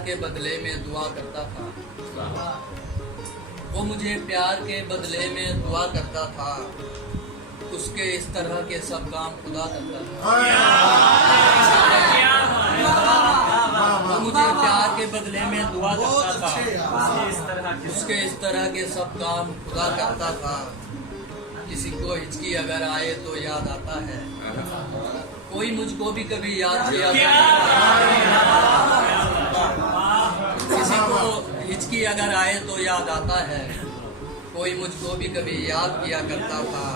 के बदले में दुआ करता था, वो मुझे प्यार के बदले में दुआ करता था, उसके इस तरह के सब काम खुदा करता था। वो मुझे प्यार के बदले में दुआ करता था, उसके इस तरह के सब काम खुदा करता था। किसी को हिचकी अगर आए तो याद आता है, कोई मुझको भी कभी याद किया किसी को हिचकी अगर आए तो याद आता है, कोई मुझको भी कभी याद किया करता था।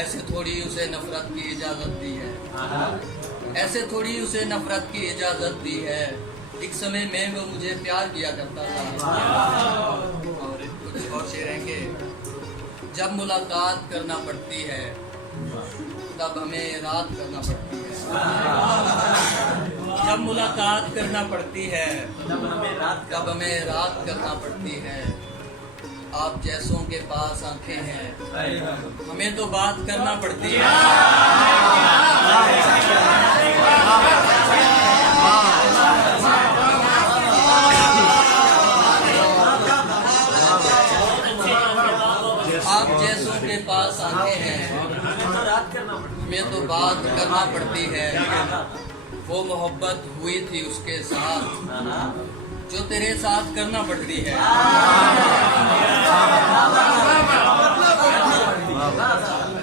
ऐसे थोड़ी उसे नफरत की इजाजत दी है, ऐसे थोड़ी उसे नफरत की इजाजत दी है। एक समय में वो मुझे प्यार किया करता था। और कुछ और शेर हैं कि जब मुलाकात करना पड़ती है तब हमें रात करना पड़ती है, जब मुलाकात करना पड़ती है तब हमें रात करना पड़ती है। आप जैसों के पास आंखें हैं, हमें तो बात करना पड़ती है। आप जैसों के पास आंखें हैं, हमें तो बात करना पड़ती है। वो मोहब्बत हुई थी उसके साथ जो तेरे साथ करना पड़ती है।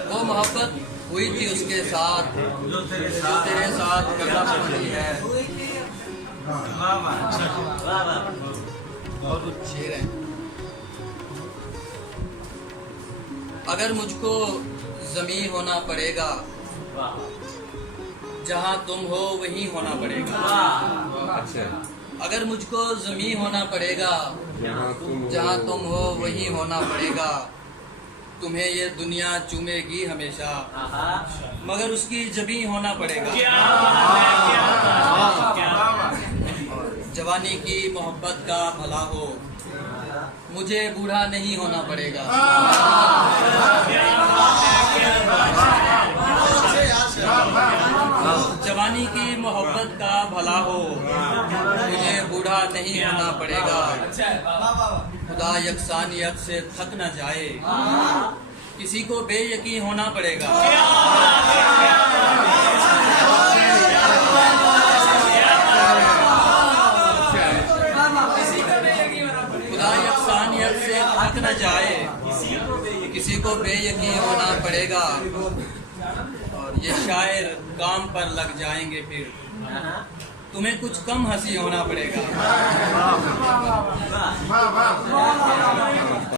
वो मोहब्बत हुई थी उसके साथ जो तेरे साथ करना पड़ती है। और कुछ शेर है। अगर मुझको ज़मीं होना पड़ेगा, जहाँ तुम हो वहीं होना पड़ेगा। अगर मुझको ज़मीं होना पड़ेगा, जहाँ तुम हो वहीं होना पड़ेगा। तुम्हें ये दुनिया चूमेगी हमेशा, मगर उसकी जबीं होना पड़ेगा। जवानी की मोहब्बत का भला हो, मुझे बूढ़ा नहीं होना पड़ेगा। जवानी की मोहब्बत का भला हो, मुझे बूढ़ा नहीं होना पड़ेगा। खुदा यकसानियत से थक न जाए, किसी को बेयकीन होना पड़ेगा। खुदा यकसानियत से थक न जाए, किसी को बेयकीन होना पड़ेगा। और ये शायर काम पर लग जाएंगे फिर, तुम्हें कुछ कम हंसी होना पड़ेगा।